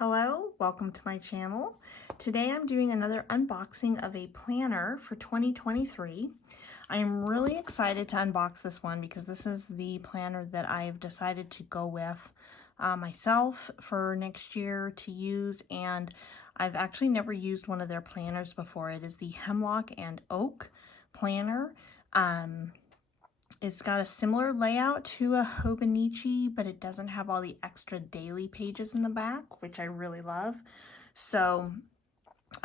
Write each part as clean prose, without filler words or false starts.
Hello, welcome to my channel. Today I'm doing another unboxing of a planner for 2023. I am really excited to unbox this one because this is the planner that I've decided to go with myself for next year to use, and I've actually never used one of their planners before. It is the Hemlock and Oak planner. It's got a similar layout to a Hobonichi, but it doesn't have all the extra daily pages in the back, which I really love. So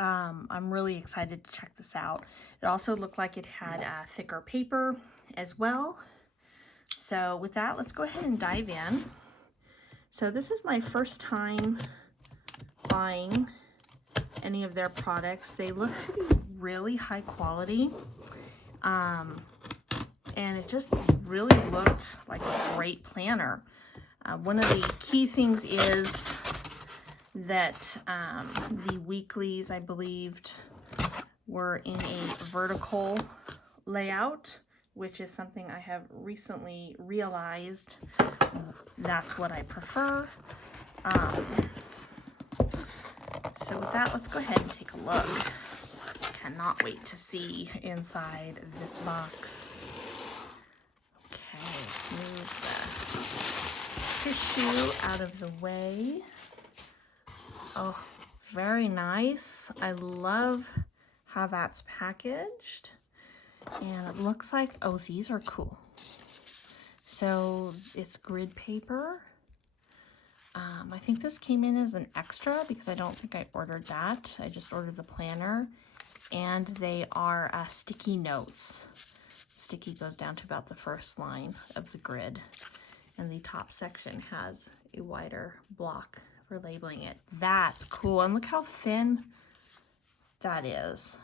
I'm really excited to check this out. It also looked like it had thicker paper as well. So with that, let's go ahead and dive in. So this is my first time buying any of their products. They look to be really high quality. And it just really looked like a great planner. One of the key things is that the weeklies, I believed, were in a vertical layout, which is something I have recently realized that's what I prefer. So with that, let's go ahead and take a look. Cannot wait to see inside this box. Move the tissue out of the way. Oh, very nice. I love how that's packaged. And it looks like, oh, these are cool. So it's grid paper. I think this came in as an extra because I don't think I ordered that. I just ordered the planner. And they are sticky notes. Sticky goes down to about the first line of the grid, and the top section has a wider block for labeling it. That's cool, and look how thin that is.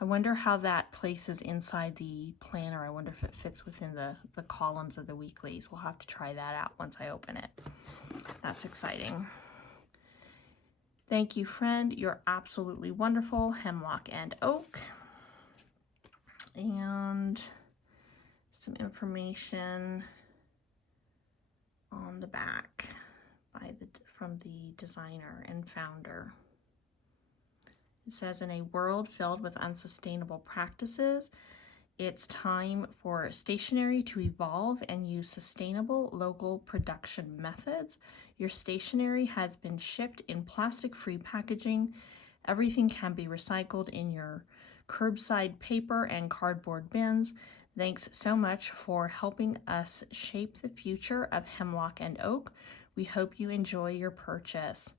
I wonder how that places inside the planner. I wonder if it fits within the columns of the weeklies. We'll have to try that out once I open it. That's exciting. Thank you, friend. You're absolutely wonderful. Hemlock and Oak. And some information on the back from the designer and founder. It says, in a world filled with unsustainable practices, it's time for stationery to evolve and use sustainable local production methods. Your stationery has been shipped in plastic-free packaging. Everything can be recycled in your curbside paper and cardboard bins. Thanks so much for helping us shape the future of Hemlock and Oak. We hope you enjoy your purchase.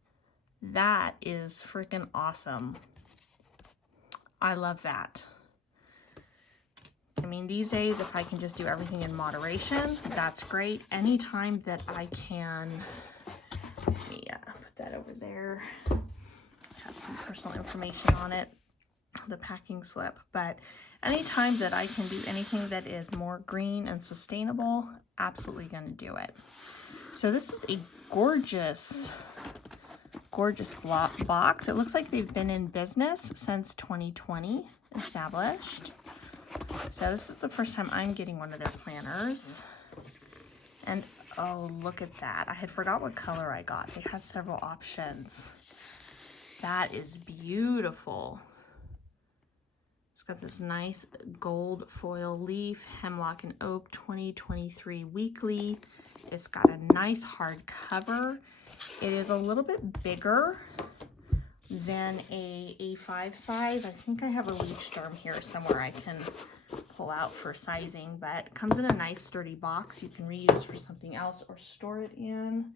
That is freaking awesome. I love that. I mean, these days, if I can just do everything in moderation, that's great. Anytime that I can, let me put that over there. Have some personal information on it, the packing slip, but anytime that I can do anything that is more green and sustainable, absolutely going to do it. So this is a gorgeous box. It looks like they've been in business since 2020, established. So this is the first time I'm getting one of their planners. And oh, look at that. I had forgot what color I got. They had several options. That is beautiful. It's got this nice gold foil leaf, Hemlock and Oak 2023 weekly. It's got a nice hard cover. It is a little bit bigger than a A5 size. I think I have a leaf storm here somewhere I can pull out for sizing, but it comes in a nice sturdy box you can reuse for something else or store it in.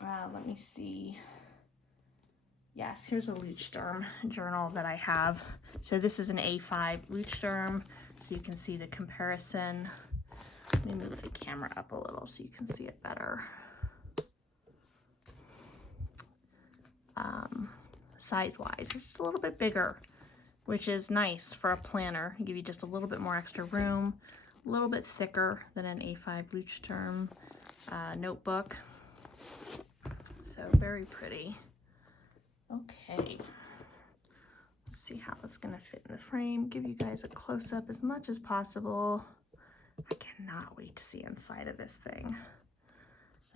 Let me see. Yes, here's a Luchsturm journal that I have. So this is an A5 Luchsturm, so you can see the comparison. Let me move the camera up a little so you can see it better. Size-wise, it's just a little bit bigger, which is nice for a planner. Give you just a little bit more extra room, a little bit thicker than an A5 Luchsturm notebook. So very pretty. Okay, let's see how it's gonna fit in the frame. Give you guys a close-up as much as possible. I cannot wait to see inside of this thing.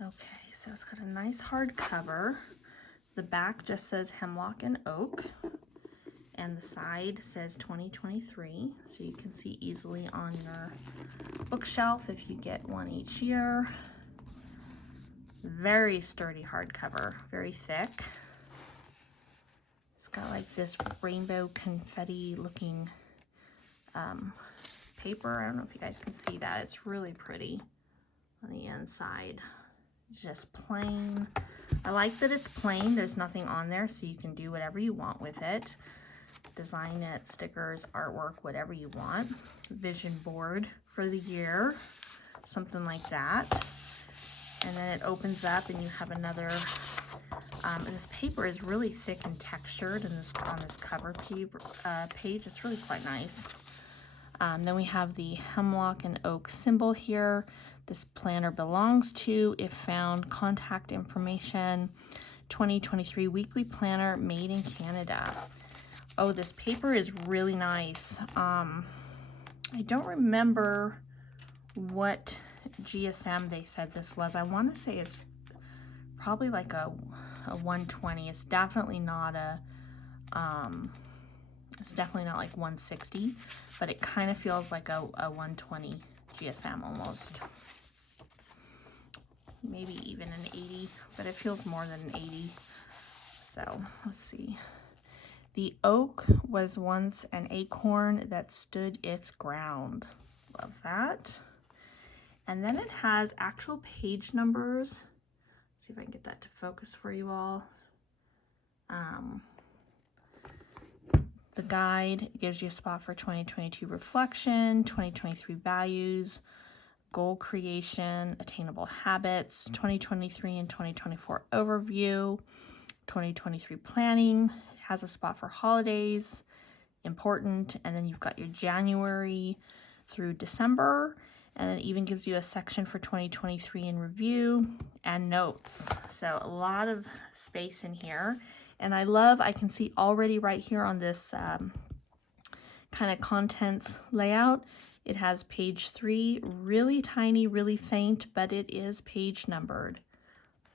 Okay, so it's got a nice hard cover. The back just says Hemlock and Oak, and the side says 2023, so you can see easily on your bookshelf if you get one each year. Very sturdy hardcover, very thick. It's got like this rainbow confetti looking paper. I don't know if you guys can see that. It's really pretty on the inside. Just plain. I like that it's plain. There's nothing on there, so you can do whatever you want with it. Design it, stickers, artwork, whatever you want. Vision board for the year, something like that. And then it opens up and you have another, this paper is really thick and textured and on this cover page. It's really quite nice. Then we have the Hemlock and Oak symbol here. This planner belongs to, if found, contact information, 2023 weekly planner made in Canada. Oh, this paper is really nice. I don't remember what GSM they said this was. I want to say it's probably like a 120. It's definitely not like 160, but it kind of feels like a 120 GSM almost. Maybe even an 80, but it feels more than an 80. So let's see. The oak was once an acorn that stood its ground. Love that. And then it has actual page numbers. Let's see if I can get that to focus for you all. The guide gives you a spot for 2022 reflection, 2023 values, goal creation, attainable habits, 2023 and 2024 overview, 2023 planning. It has a spot for holidays, important, and then you've got your January through December, and then it even gives you a section for 2023 in review and notes. So a lot of space in here. And I can see already right here on this kind of contents layout, it has page 3, really tiny, really faint, but it is page numbered.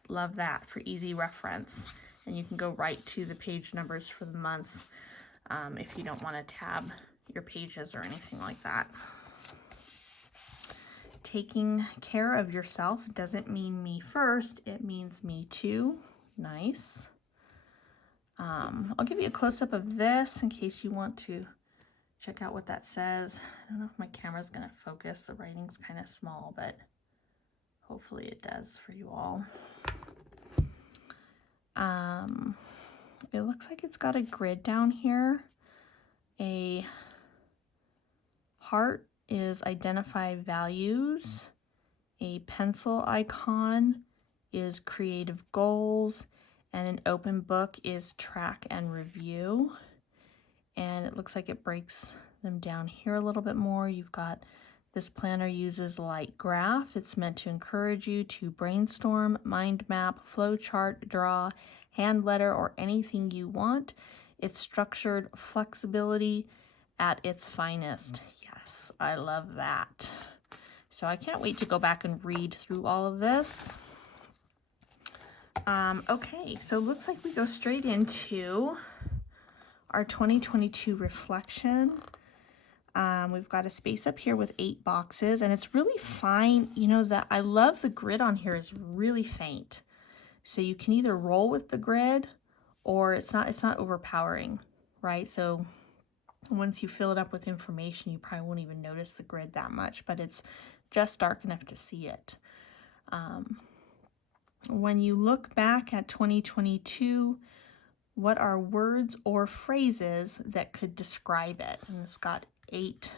Love that for easy reference. And you can go right to the page numbers for the months if you don't want to tab your pages or anything like that. Taking care of yourself doesn't mean me first, it means me too. Nice. I'll give you a close-up of this in case you want to check out what that says. I don't know if my camera's going to focus. The writing's kind of small, but hopefully it does for you all. It looks like it's got a grid down here. A heart is identify values. A pencil icon is creative goals. And an open book is track and review. And it looks like it breaks them down here a little bit more. You've got this planner uses light graph. It's meant to encourage you to brainstorm, mind map, flow chart, draw, hand letter, or anything you want. It's structured flexibility at its finest. Yes, I love that. So I can't wait to go back and read through all of this. Okay, so it looks like we go straight into our 2022 reflection. We've got a space up here with 8 boxes, and it's really fine. You know, that I love the grid on here is really faint. So you can either roll with the grid or it's not overpowering, right? So once you fill it up with information, you probably won't even notice the grid that much, but it's just dark enough to see it. When you look back at 2022, what are words or phrases that could describe it? And it's got 8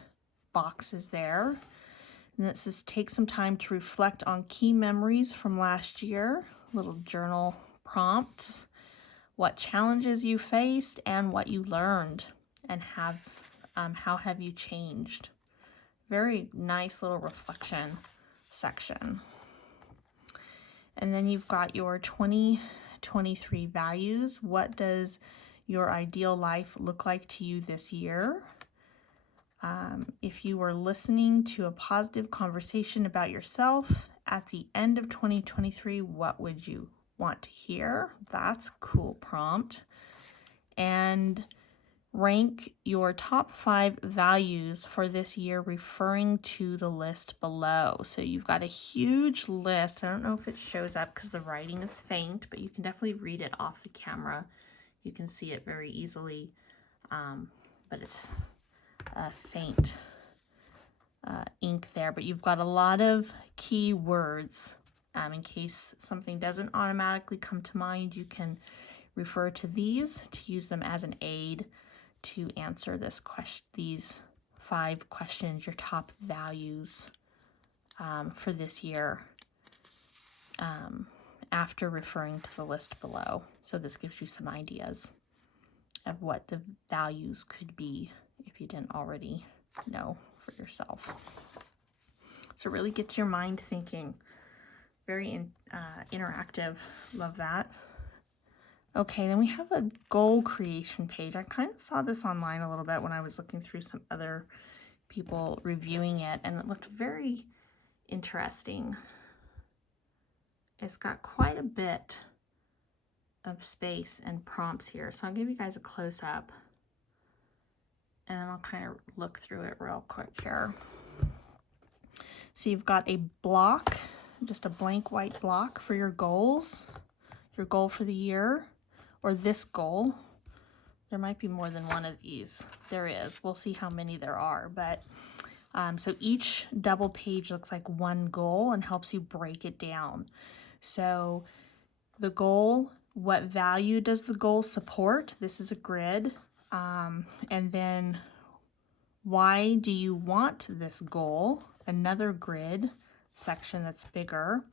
boxes there. And it says, take some time to reflect on key memories from last year, little journal prompts, what challenges you faced and what you learned, and how have you changed. Very nice little reflection section. And then you've got your 2023 values. What does your ideal life look like to you this year? If you were listening to a positive conversation about yourself at the end of 2023, what would you want to hear. That's a cool prompt. And rank your top 5 values for this year referring to the list below. So you've got a huge list. I don't know if it shows up because the writing is faint, but you can definitely read it off the camera. You can see it very easily, but it's faint ink there. But you've got a lot of key words. In case something doesn't automatically come to mind, you can refer to these to use them as an aid to answer this question, these 5 questions, your top values for this year, after referring to the list below. So this gives you some ideas of what the values could be if you didn't already know for yourself. So it really gets your mind thinking. Very interactive. Love that. Okay, then we have a goal creation page. I kind of saw this online a little bit when I was looking through some other people reviewing it, and it looked very interesting. It's got quite a bit of space and prompts here, so I'll give you guys a close-up, and then I'll kind of look through it real quick here. So you've got a block, just a blank white block for your goals, your goal for the year, or this goal. There might be more than one of these. There is. We'll see how many there are. But so each double page looks like one goal and helps you break it down. So the goal, what value does the goal support? This is a grid. And then why do you want this goal? Another grid section that's bigger.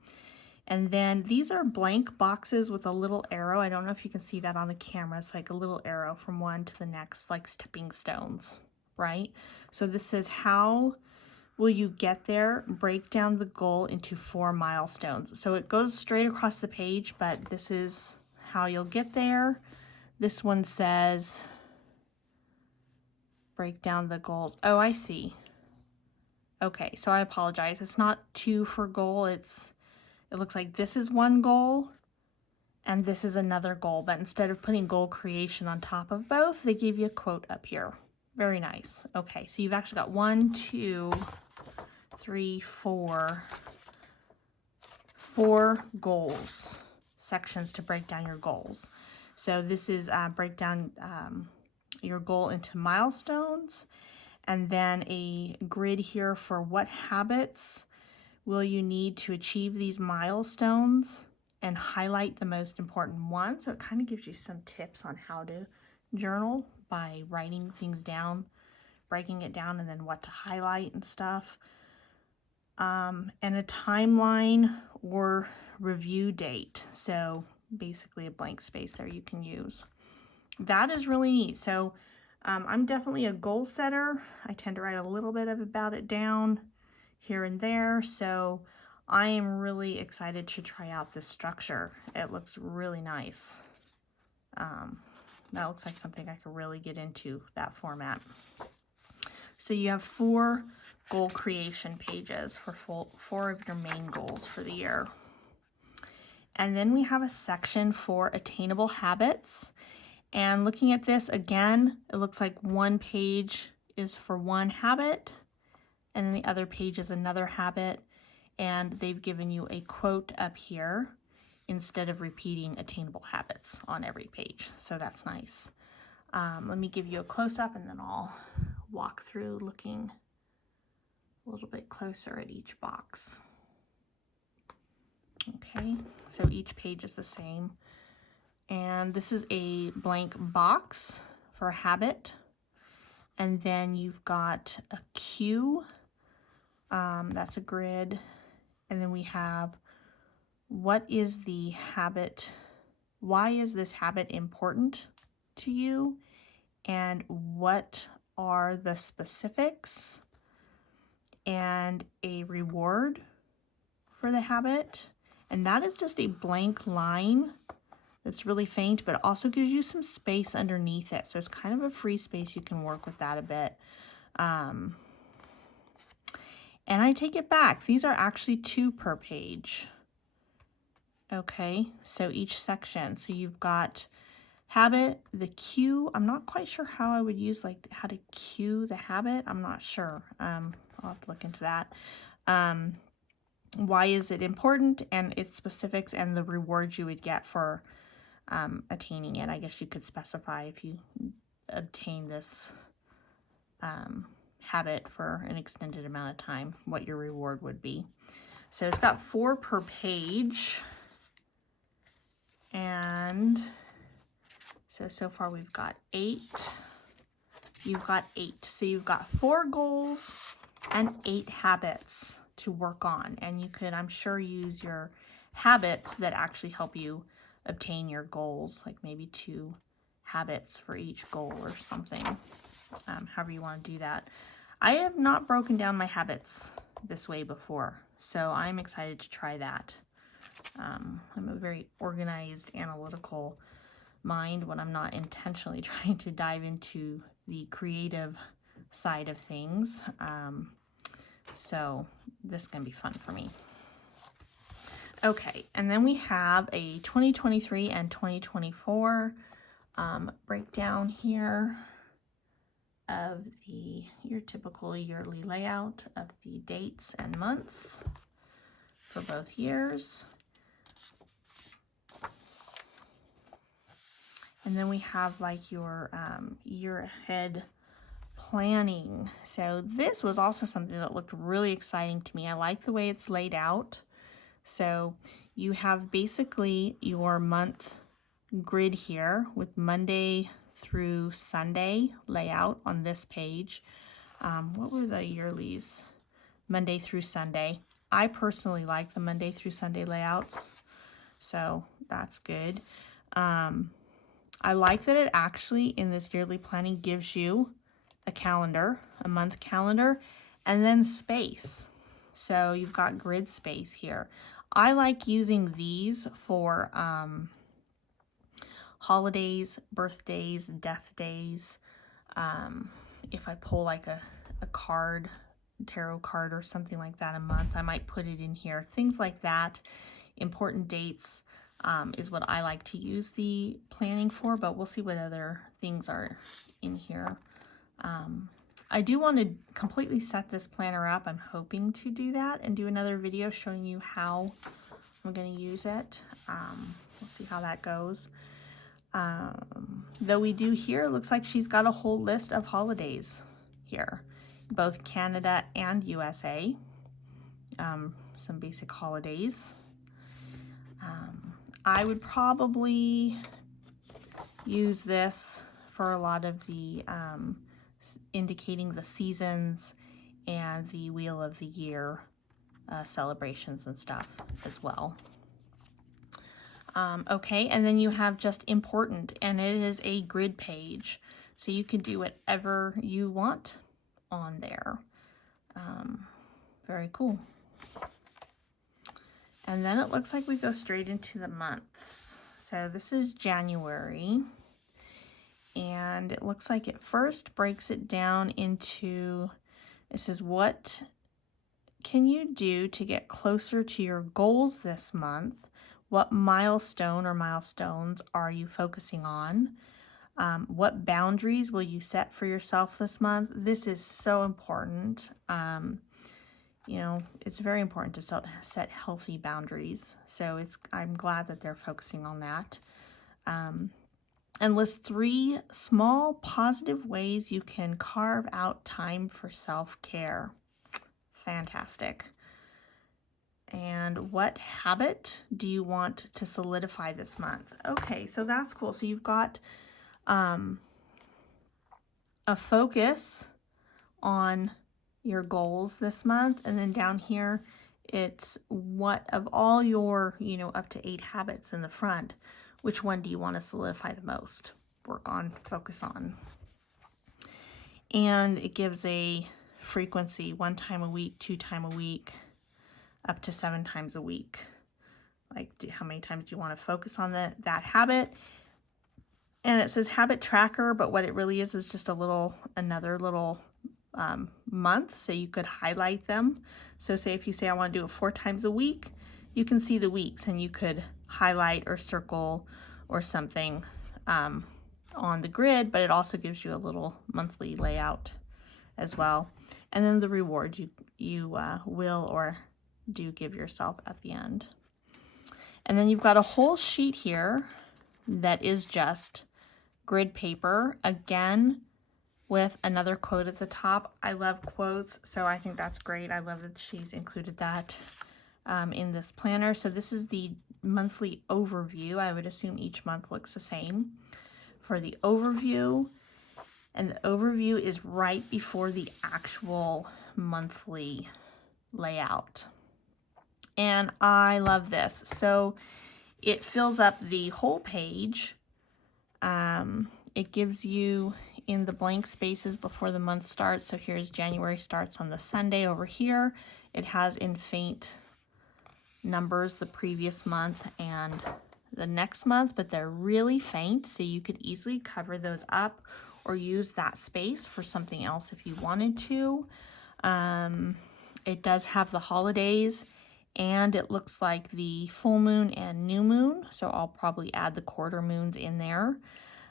And then these are blank boxes with a little arrow. I don't know if you can see that on the camera. It's like a little arrow from one to the next, like stepping stones, right? So this says, how will you get there? Break down the goal into 4 milestones. So it goes straight across the page, but this is how you'll get there. This one says, break down the goals. Oh, I see. Okay, so I apologize. It's not 2 for goal. It looks like this is one goal and this is another goal, but instead of putting goal creation on top of both, they give you a quote up here. Very nice. Okay, so you've actually got 1, 2, 3, 4 goals, sections to break down your goals. So this is break down your goal into milestones, and then a grid here for what habits will you need to achieve these milestones, and highlight the most important ones. So it kind of gives you some tips on how to journal by writing things down, breaking it down, and then what to highlight and stuff. And a timeline or review date. So basically a blank space there you can use. That is really neat. So I'm definitely a goal setter. I tend to write a little bit about it down here and there. So I am really excited to try out this structure. It looks really nice. That looks like something I could really get into, that format. So you have 4 goal creation pages for 4 of your main goals for the year. And then we have a section for attainable habits. And looking at this again, it looks like one page is for one habit, and then the other page is another habit, and they've given you a quote up here instead of repeating attainable habits on every page. So that's nice. Let me give you a close-up and then I'll walk through looking a little bit closer at each box. Okay, so each page is the same. And this is a blank box for a habit. And then you've got a cue. That's a grid. And then we have, what is the habit? Why is this habit important to you? And what are the specifics? And a reward for the habit. And that is just a blank line that's really faint, but it also gives you some space underneath it. So it's kind of a free space. You can work with that a bit. And I take it back. These are actually 2 per page. Okay, so each section. So you've got habit, the cue. I'm not quite sure how I would use like how to cue the habit. I'm not sure. I'll have to look into that. Why is it important, and its specifics and the rewards you would get for attaining it. I guess you could specify if you obtain this habit for an extended amount of time, what your reward would be. So it's got 4 per page. And so far we've got 8. You've got 8. So you've got 4 goals and 8 habits to work on. And you could, I'm sure, use your habits that actually help you obtain your goals, like maybe 2 habits for each goal or something, however you want to do that. I have not broken down my habits this way before, so I'm excited to try that. I'm a very organized, analytical mind when I'm not intentionally trying to dive into the creative side of things. So this is going to be fun for me. Okay, and then we have a 2023 and 2024 breakdown here of your typical yearly layout of the dates and months for both years. And then we have like your year ahead planning. So this was also something that looked really exciting to me. I like the way it's laid out. So you have basically your month grid here with Monday through Sunday layout on this page. What were the yearlies? Monday through Sunday. I personally like the Monday through Sunday layouts, so that's good. I like that it actually in this yearly planning gives you a calendar, a month calendar, and then space. So you've got grid space here. I like using these for holidays, birthdays, death days. If I pull like a card, tarot card or something like that a month, I might put it in here. Things like that, important dates is what I like to use the planning for, but we'll see what other things are in here. I do want to completely set this planner up. I'm hoping to do that and do another video showing you how I'm going to use it. We'll see how that goes. Though we do here, it looks like she's got a whole list of holidays here, both Canada and USA. Some basic holidays. I would probably use this for a lot of the indicating the seasons and the Wheel of the Year celebrations and stuff as well. Okay, and then you have just important, and it is a grid page, so you can do whatever you want on there. Very cool. And then it looks like we go straight into the months. So this is January, and it looks like it first breaks it down into, it says, what can you do to get closer to your goals this month? What milestone or milestones are you focusing on? What boundaries will you set for yourself this month? This is so important. You know, it's very important to set healthy boundaries. So I'm glad that they're focusing on that. And list 3 small positive ways you can carve out time for self-care. Fantastic. And what habit do you want to solidify this month? Okay, so that's cool. So you've got a focus on your goals this month, and then down here it's what of all your, you know, up to 8 habits in the front, which one do you want to solidify the most, work on, focus on? And it gives a frequency, 1 time a week, 2 times a week, up to 7 times a week. Like how many times do you want to focus on that habit? And it says habit tracker, but what it really is just another little month, so you could highlight them. So say if you say I want to do it 4 times a week, you can see the weeks, and you could highlight or circle or something on the grid, but it also gives you a little monthly layout as well. And then the reward you will or do give yourself at the end. And then you've got a whole sheet here that is just grid paper, again with another quote at the top. I love quotes, so I think that's great. I love that she's included that in this planner. So this is the monthly overview. I would assume each month looks the same for the overview, and the overview is right before the actual monthly layout. And I love this. So it fills up the whole page. It gives you in the blank spaces before the month starts. So here's January starts on the Sunday over here. It has in faint numbers the previous month and the next month, but they're really faint, so you could easily cover those up or use that space for something else if you wanted to. It does have the holidays, and it looks like the full moon and new moon, so I'll probably add the quarter moons in there,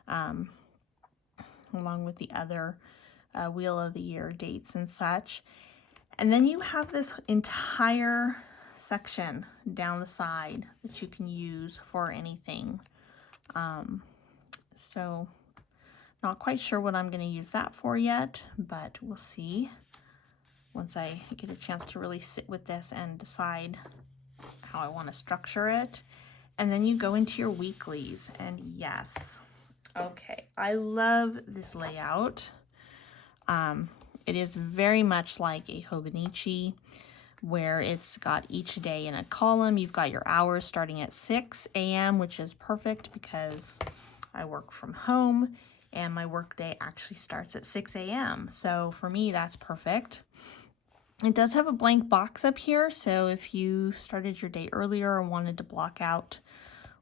along with the other Wheel of the Year dates and such. And then you have this entire section down the side that you can use for anything. So not quite sure what I'm going to use that for yet, but we'll see once I get a chance to really sit with this and decide how I want to structure it. And then you go into your weeklies, and yes, okay, I love this layout. It is very much like a Hobonichi, where it's got each day in a column. You've got your hours starting at 6 a.m., which is perfect because I work from home and my work day actually starts at 6 a.m. So for me, that's perfect. It does have a blank box up here, so if you started your day earlier or wanted to block out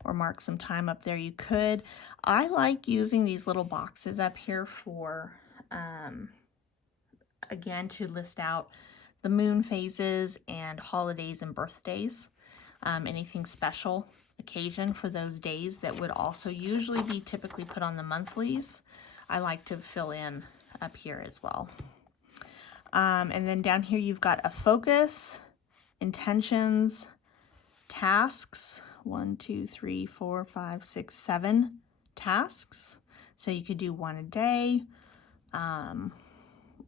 or mark some time up there, you could. I like using these little boxes up here for, again, to list out the moon phases and holidays and birthdays, anything special occasion for those days that would also usually be typically put on the monthlies. I like to fill in up here as well. And then down here you've got a focus, intentions, tasks, 1, 2, 3, 4, 5, 6, 7 tasks. So you could do one a day,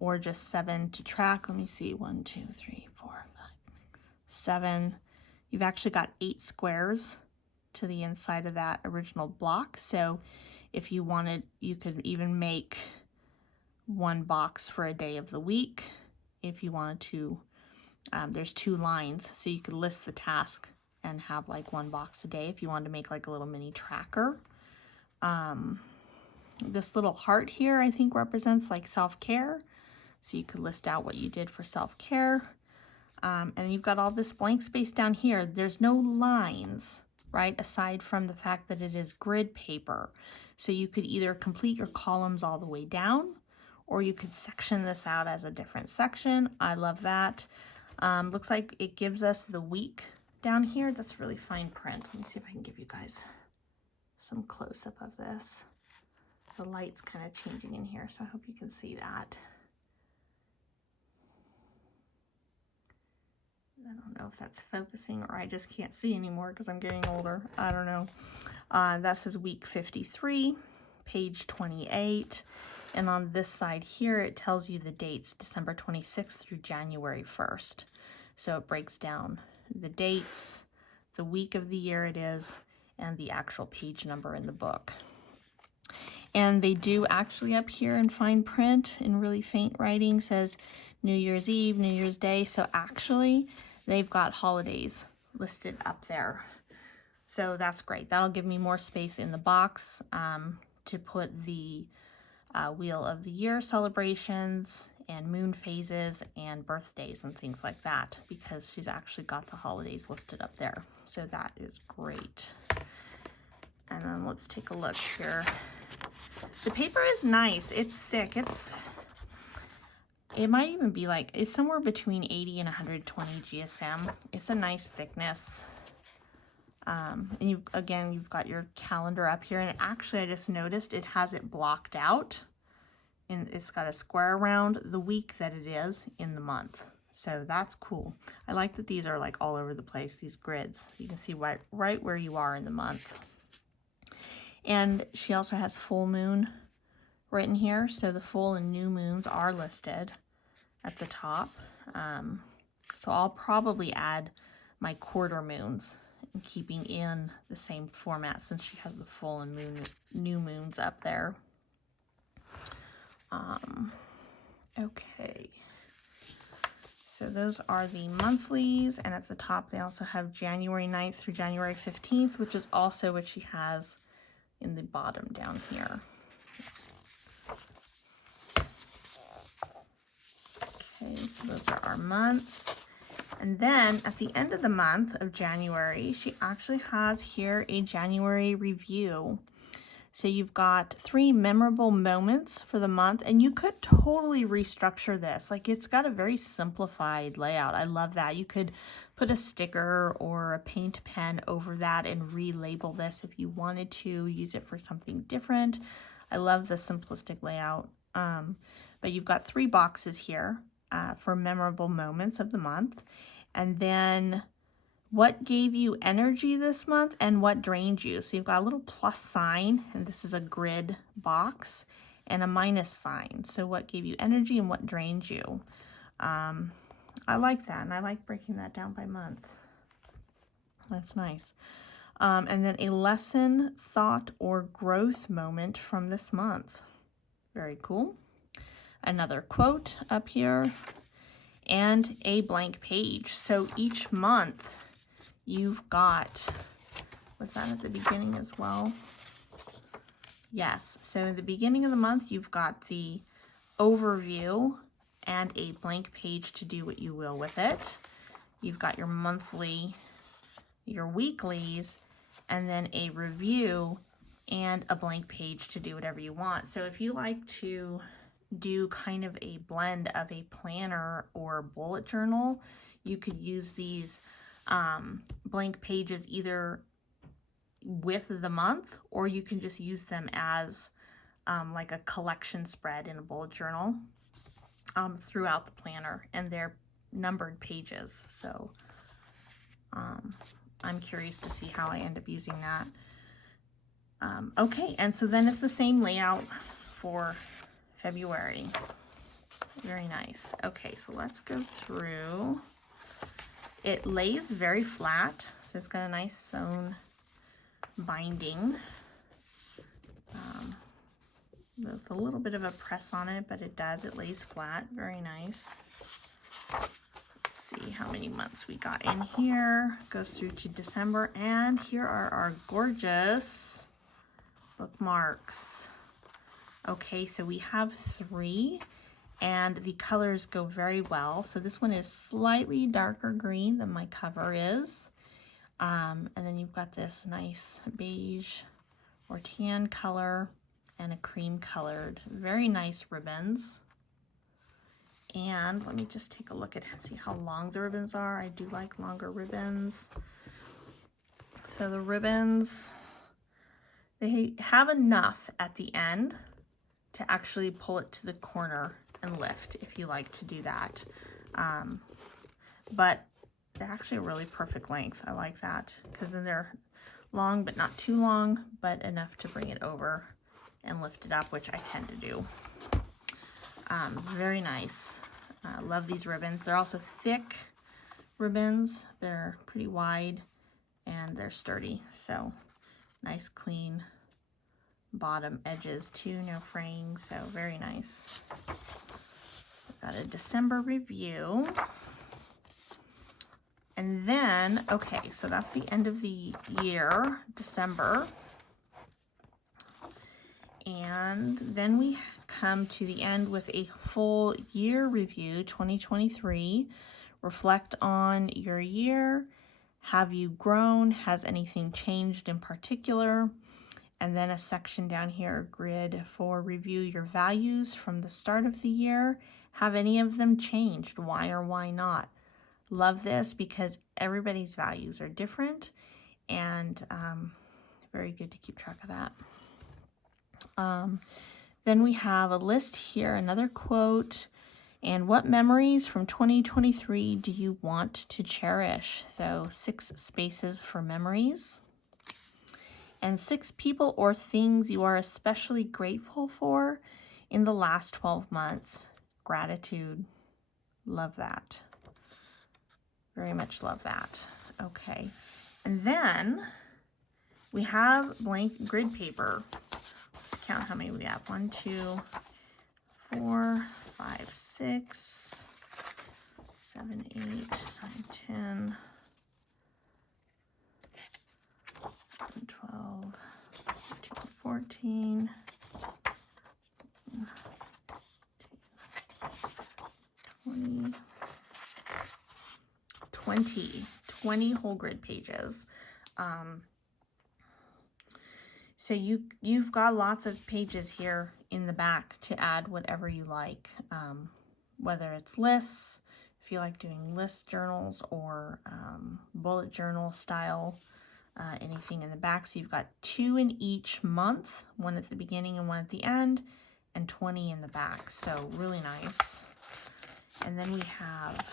or just 7 to track. Let me see, 1, 2, 3, 4, 5, 7. You've actually got 8 squares to the inside of that original block. So if you wanted, you could even make one box for a day of the week. If you wanted to, there's 2 lines, so you could list the task and have like one box a day if you wanted to make like a little mini tracker. This little heart here I think represents like self-care. So you could list out what you did for self-care. And you've got all this blank space down here. There's no lines, right? Aside from the fact that it is grid paper. So you could either complete your columns all the way down, or you could section this out as a different section. I love that. Looks like it gives us the week down here. That's really fine print. Let me see if I can give you guys some close-up of this. The light's kind of changing in here, so I hope you can see that. I don't know if that's focusing or I just can't see anymore because I'm getting older. I don't know. That says week 53, page 28. And on this side here, it tells you the dates, December 26th through January 1st. So it breaks down the dates, the week of the year it is, and the actual page number in the book. And they do actually up here in fine print in really faint writing says New Year's Eve, New Year's Day. So actually they've got holidays listed up there. So that's great. That'll give me more space in the box to put the Wheel of the Year celebrations and moon phases and birthdays and things like that, because she's actually got the holidays listed up there. So that is great. And then let's take a look here. The paper is nice. It's thick. It might even be like, it's somewhere between 80 and 120 GSM. It's a nice thickness. And you've got your calendar up here, and actually I just noticed it has it blocked out, and it's got a square around the week that it is in the month. So that's cool. I like that these are like all over the place, these grids. You can see right where you are in the month. And she also has full moon written here. So the full and new moons are listed at the top. So I'll probably add my quarter moons, and keeping in the same format since she has the full and new moons up there. Okay. So those are the monthlies, and at the top they also have January 9th through January 15th, which is also what she has in the bottom down here. Okay, so those are our months. And then at the end of the month of January, she actually has here a January review. So you've got 3 memorable moments for the month, and you could totally restructure this. Like, it's got a very simplified layout. I love that. You could put a sticker or a paint pen over that and relabel this if you wanted to use it for something different. I love the simplistic layout. But you've got 3 boxes here for memorable moments of the month. And then what gave you energy this month and what drained you. So you've got a little plus sign, and this is a grid box, and a minus sign. So what gave you energy and what drained you. I like that, and I like breaking that down by month. That's nice. And then a lesson, thought, or growth moment from this month. Very cool. Another quote up here, and a blank page. So each month you've got, was that at the beginning as well? Yes, so in the beginning of the month, you've got the overview and a blank page to do what you will with it. You've got your monthly, your weeklies, and then a review and a blank page to do whatever you want. So if you like to do kind of a blend of a planner or bullet journal, you could use these blank pages either with the month, or you can just use them as like a collection spread in a bullet journal throughout the planner, and they're numbered pages. So I'm curious to see how I end up using that. Okay, and so then it's the same layout for February. Very nice. Okay, so let's go through. It lays very flat, so it's got a nice sewn binding with a little bit of a press on it, but it lays flat. Very nice. Let's see how many months we got in here. Goes through to December, and here are our gorgeous bookmarks. Okay, so we have 3. And the colors go very well. So this one is slightly darker green than my cover is. And then you've got this nice beige or tan color and a cream colored. Very nice ribbons. And let me just take a look at and see how long the ribbons are. I do like longer ribbons. So the ribbons, they have enough at the end to actually pull it to the corner and lift if you like to do that. But they're actually a really perfect length. I like that because then they're long but not too long, but enough to bring it over and lift it up, which I tend to do. Very nice. Love these ribbons. They're also thick ribbons. They're pretty wide and they're sturdy. So nice clean bottom edges too, no fraying, so very nice. We've got a December review. And then, okay, so that's the end of the year, December. And then we come to the end with a full year review, 2023. Reflect on your year. Have you grown? Has anything changed in particular? And then a section down here, a grid for review your values from the start of the year. Have any of them changed? Why or why not? Love this because everybody's values are different, and very good to keep track of that. Then we have a list here, another quote. And what memories from 2023 do you want to cherish? So 6 spaces for memories. And 6 people or things you are especially grateful for in the last 12 months. Gratitude. Love that. Very much love that. Okay. And then we have blank grid paper. Let's count how many we have. 1, 2, 4, 5, 6, 7, 8, 9, 10, 12, 13, 14, 20 whole grid pages. So you've got lots of pages here in the back to add whatever you like, whether it's lists, if you like doing list journals, or bullet journal style, anything in the back. So you've got 2 in each month, 1 at the beginning and 1 at the end, and 20 in the back. So really nice. And then we have,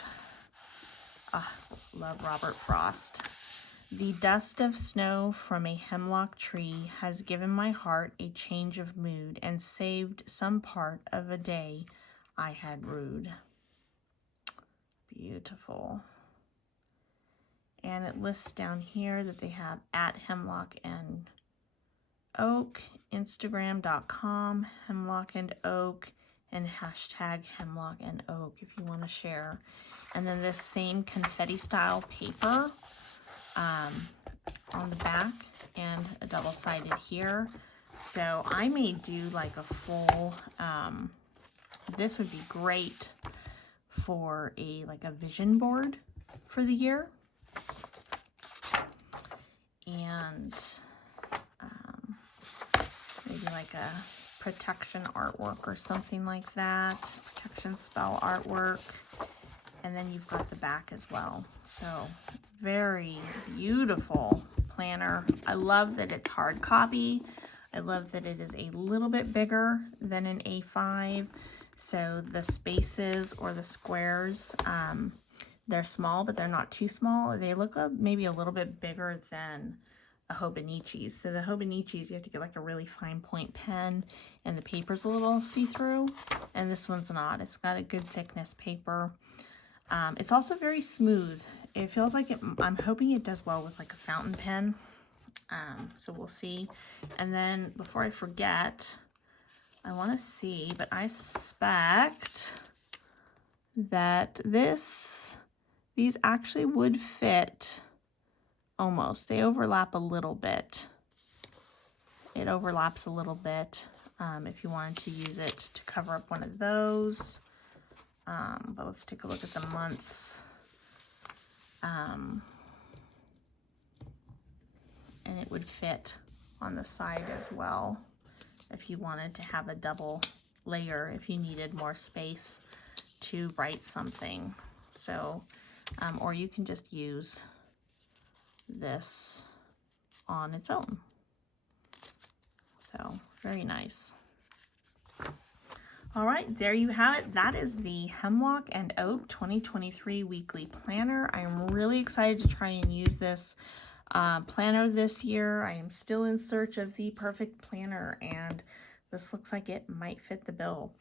love Robert Frost. The dust of snow from a hemlock tree has given my heart a change of mood and saved some part of a day I had rued. Beautiful. And it lists down here that they have at Hemlock and Oak, Instagram.com, Hemlock and Oak, and hashtag Hemlock and Oak if you want to share. And then this same confetti style paper on the back, and a double-sided here. So I may do like a full, this would be great for a vision board for the year. And maybe like a protection artwork or something like that, protection spell artwork. And then you've got the back as well. So very beautiful planner. I love that it's hard copy. I love that it is a little bit bigger than an A5. So the spaces or the squares, they're small, but they're not too small. They look maybe a little bit bigger than a Hobonichi's. So the Hobonichi's, you have to get like a really fine point pen, and the paper's a little see-through, and this one's not. It's got a good thickness paper. It's also very smooth. It feels like I'm hoping it does well with like a fountain pen. So we'll see. And then before I forget, I want to see, but I suspect that these actually would fit almost. They overlap a little bit. It overlaps a little bit if you wanted to use it to cover up one of those. But let's take a look at the months. And it would fit on the side as well if you wanted to have a double layer, if you needed more space to write something. So, or you can just use this on its own. So, very nice. All right, there you have it. That is the Hemlock and Oak 2023 Weekly Planner. I'm really excited to try and use this planner this year. I am still in search of the perfect planner, and this looks like it might fit the bill.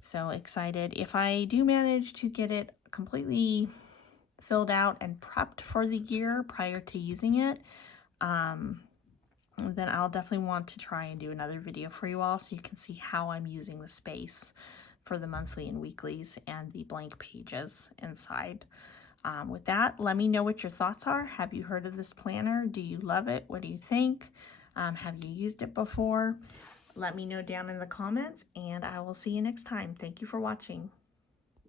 So excited. If I do manage to get it completely filled out and prepped for the year prior to using it, then I'll definitely want to try and do another video for you all so you can see how I'm using the space for the monthly and weeklies and the blank pages inside. With that, let me know what your thoughts are. Have you heard of this planner? Do you love it? What do you think? Have you used it before? Let me know down in the comments, and I will see you next time. Thank you for watching.